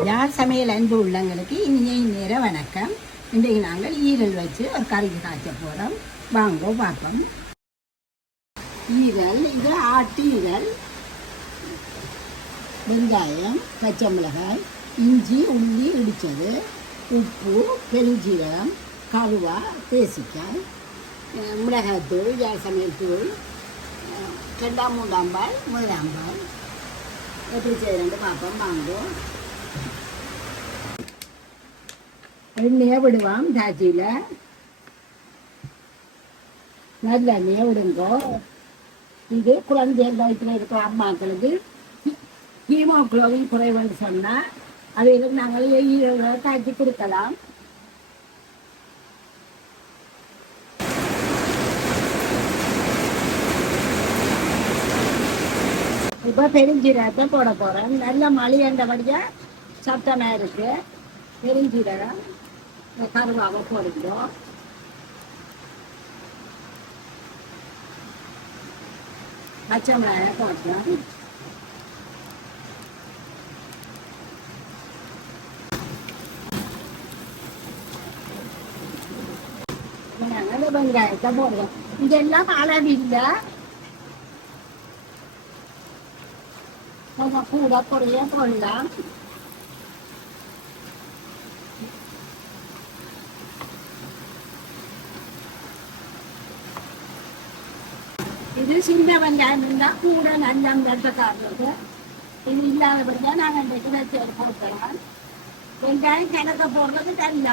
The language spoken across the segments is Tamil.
யார் சமையல் அன்பு உள்ளங்களுக்கு இனிய நேர வணக்கம். இன்றைக்கு நாங்கள் ஈரல் வச்சு ஒரு கறிக்கு காய்ச்ச போகிறோம். வாங்கோ பார்ப்போம். ஈரல், இது ஆட்டு ஈரல். வெங்காயம், பச்சை மிளகாய், இஞ்சி, உள்ளி இடித்தது, உப்பு, பெருஞ்சீரகம், கருவா, தேசிக்காய், மிளகாய்த்தூள், யார் சமையல் தூள், 2 3 பால், 1 பால். எப்படி செய்யறேன்னு பார்ப்போம். வாங்கோ. எண்ணெயை விடுவோம். தாச்சியில் நல்ல எண்ணெயை விடுங்கோ. இது குழந்தைகள் வயிற்றில் இருக்கிற அம்மாக்களுக்கு ஹீமோகுளோபின் குறைவுன்னு சொன்னால் அவைகளுக்கு நாங்கள் ஈரோட காய்ச்சி கொடுக்கலாம். இப்போ பெருஞ்சீரகத்தை போட போகிறேன். நல்ல மளிகண்டபடியாக சத்தமாக இருக்குது. பெருஞ்சீரகம், கருவாவை போடுகிறோம். பச்சை மிளகாய் போட்டோம். நாங்கள் வெங்காயத்தை போடுவோம். இதெல்லாம் அளவில்லை, கொஞ்சம் கூட பொடிய போடலாம். இது சின்ன வெங்காயம் இருந்தால் கூட நல்ல வெட்டக்காரது. இது இல்லாதபடியா நாங்கள் இன்றைக்கு வச்சு போட்டுக்கலாம். வெங்காயம் கிணக்க போடுறது நல்ல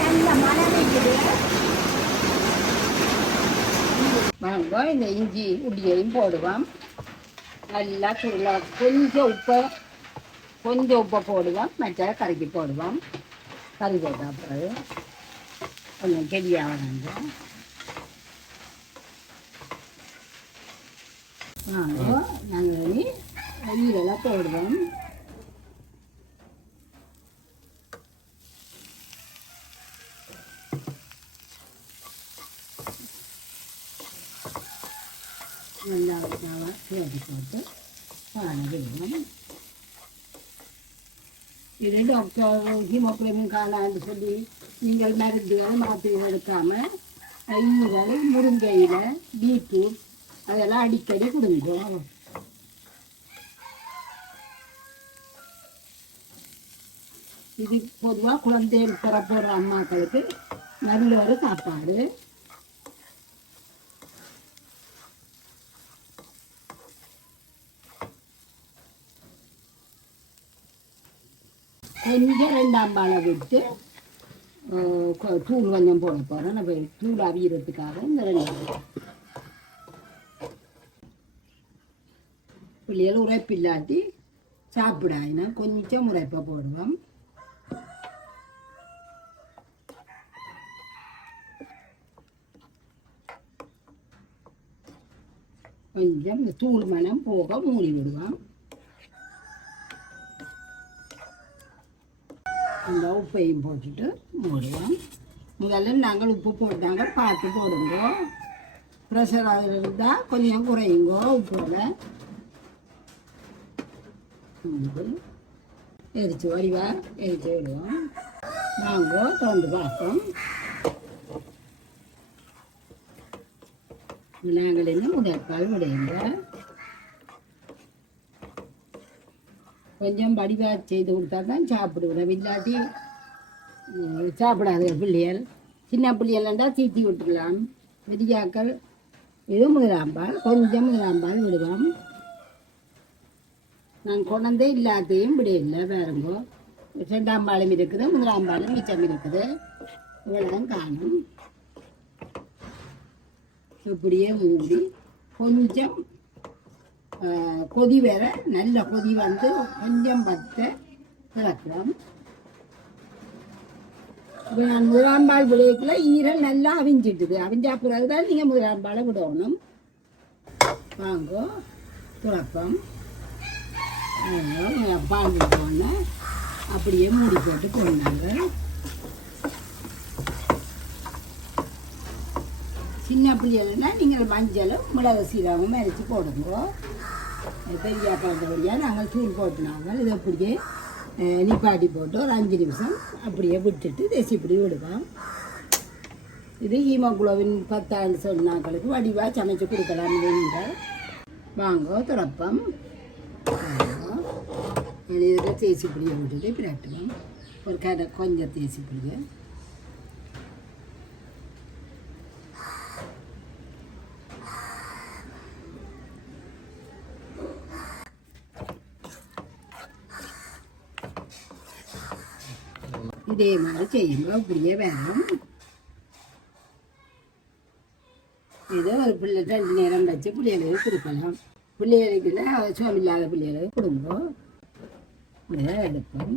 நல்ல மழை பெய்யுது. வாங்க, இந்த இஞ்சி உள்ளியையும் போடுவோம். நல்லா சுருளா கொஞ்சம் உப்பை போடுவோம். மற்ற கறிக்கு போடுவோம். கறி போட்டால் பிறகு கொஞ்சம் கெடியாக வேண்டாம். நாங்கள் ஈரெல்லாம் போடுவோம். நல்லா கிளறி போட்டு விடுவோம். இது டாக்டர் ஹீமோகுளோபின் காணான்னு சொல்லி நீங்கள் மருந்துகளை மாத்திரை எடுக்காமல் ஈரல், முருங்கையில், பீட்ரூட் அதெல்லாம் அடிக்கடி கொடுங்க. இது பொதுவாக குழந்தைகள் பிறப்போகிற அம்மாக்களுக்கு நல்ல ஒரு சாப்பாடு. கொஞ்சம் 2 பாலை விட்டு தூள் கொஞ்சம் போட போகிறேன். நம்ம தூள் அவியறதுக்காக இந்த 2 பிள்ளைகள் உரைப்பில்லாட்டி சாப்பிடாயினா கொஞ்சம் உரைப்பை போடுவோம். கொஞ்சம் தூள் மனம் போக மூடி விடுவோம். அந்த உப்பையும் போட்டுட்டு மூடுவோம். முதல்ல நாங்கள் உப்பு போட்டாங்க, பார்த்து போடுங்க. ப்ரெஷர் அதில் இருந்தால் கொஞ்சம் குறையுங்கோ. உப்போட எரிச்சு வடிவா எரிச்சு விடுவோம். நாங்கோ திறந்து பார்ப்போம். நாங்கள் என்ன முதற்கால் விடுங்க. கொஞ்சம் வடிவாக செய்து கொடுத்தா தான் சாப்பிடுவோம். இல்லாட்டி சாப்பிடாது பிள்ளைகள். சின்ன பிள்ளைகள்ண்டா தீத்தி விட்டுடலாம். வெடியாக்கள் இது 1 பால், கொஞ்சம் 1 பால் விடுவோம். நான் கொண்டே இல்லாதையும் விடையில்லை. வேறுங்கோ 2 பாலும் இருக்குது, 1 பாலும் மிச்சம் இருக்குது. இவ்வளோ காணும். இப்படியே மூடி கொஞ்சம் கொதி வேற நல்ல கொதி வந்து கொஞ்சம் பத்தை இறக்கலாம். இப்போ நான் 1 பால் விளையக்குள்ள ஈரல் நல்லா அவிஞ்சிட்டுது. அவிஞ்சா பிறகுதான் நீங்கள் 1 பாலை விடணும். வாங்கோ துறப்பம் பால் விட்டோன்னே அப்படியே மூடி போட்டு கொண்டாங்க. சின்ன பிள்ளைகள்னா நீங்கள் மஞ்சளும் மிளகு சீரகமும் அரைச்சி போடுங்க. பெரிய குழந்தையா நாங்கள் தூள் போட்டுனாங்க. இதை அப்படியே நிப்பாட்டி போட்டு ஒரு 5 நிமிஷம் அப்படியே விட்டுட்டு தேசிப்படி விடுவோம். இது ஹீமோகுளோபின் 10 சொன்னாக்களுக்கு வடிவாக சமைச்சு கொடுக்கலாம். நீங்கள் வாங்க துறப்பம் இதில் தேசிப்பிடியை விட்டுட்டு பிரட்டுவோம். ஒரு கொஞ்சம் தேசிப்பிடியை இதே மாதிரி செய்யுங்க. அப்படியே வேணும். இதை ஒரு பிள்ளை 2 நேரம் வச்சு பிள்ளைகளுக்கு கொடுக்கலாம். பிள்ளைகளுக்குன்னா அவசியம் இல்லாத பிள்ளைகளுக்கு கொடுங்க. இதை எடுப்போம்.